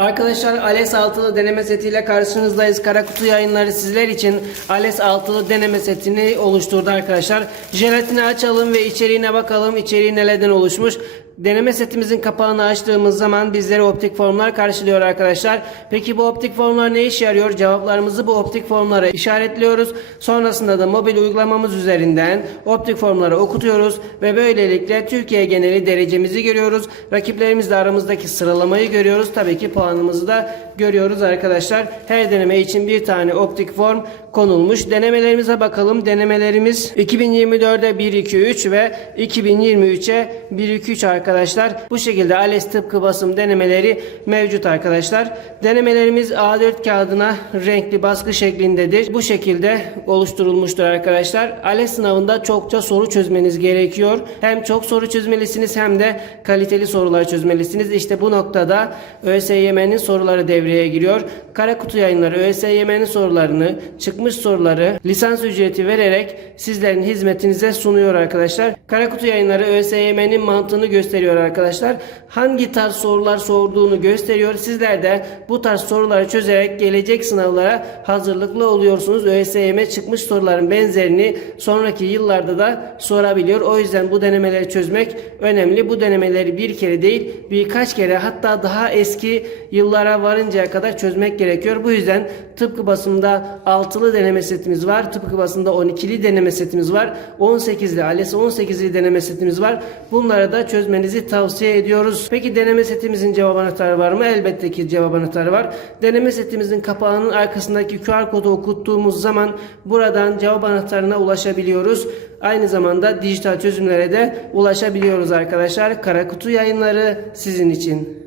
Arkadaşlar ALES altılı deneme setiyle karşınızdayız. Karakutu yayınları sizler için ALES altılı deneme setini oluşturdu arkadaşlar. Jelatini açalım ve içeriğine bakalım. İçeriği nelerden oluşmuş. Deneme setimizin kapağını açtığımız zaman bizleri optik formlar karşılıyor arkadaşlar. Peki bu optik formlar ne işe yarıyor? Cevaplarımızı bu optik formlara işaretliyoruz. Sonrasında da mobil uygulamamız üzerinden optik formları okutuyoruz ve böylelikle Türkiye geneli derecemizi görüyoruz. Rakiplerimizle aramızdaki sıralamayı görüyoruz. Tabii ki puanımızı da görüyoruz arkadaşlar. Her deneme için bir tane optik form konulmuş. Denemelerimize bakalım. Denemelerimiz 2024'e 1 2 3 ve 2023'e 1 2 3 arkadaşlar. Bu şekilde ALES tıpkı basım denemeleri mevcut arkadaşlar. Denemelerimiz A4 kağıdına renkli baskı şeklindedir. Bu şekilde oluşturulmuştur arkadaşlar. ALES sınavında çokça soru çözmeniz gerekiyor. Hem çok soru çözmelisiniz hem de kaliteli sorular çözmelisiniz. İşte bu noktada ÖSYM'nin soruları devreye giriyor. Karakutu yayınları ÖSYM'nin sorularını, çıkmış soruları lisans ücreti vererek sizlerin hizmetinize sunuyor arkadaşlar. Karakutu yayınları ÖSYM'nin mantığını gösteriyor arkadaşlar. Hangi tarz sorular sorduğunu gösteriyor. Sizler de bu tarz soruları çözerek gelecek sınavlara hazırlıklı oluyorsunuz. ÖSYM çıkmış soruların benzerini sonraki yıllarda da sorabiliyor. O yüzden bu denemeleri çözmek önemli. Bu denemeleri bir kere değil birkaç kere hatta daha eski yıllara varıncaya kadar çözmek gerekiyor. Bu yüzden tıpkı basımda altılı deneme setimiz var. Tıpkı basımda 12'li deneme setimiz var. 18'li ALES 18'li deneme setimiz var. Bunları da çözmenizi tavsiye ediyoruz. Peki deneme setimizin cevap anahtarı var mı? Elbette ki cevap anahtarı var. Deneme setimizin kapağının arkasındaki QR kodu okuttuğumuz zaman buradan cevap anahtarına ulaşabiliyoruz. Aynı zamanda dijital çözümlere de ulaşabiliyoruz arkadaşlar. Kara kutu yayınları sizin için.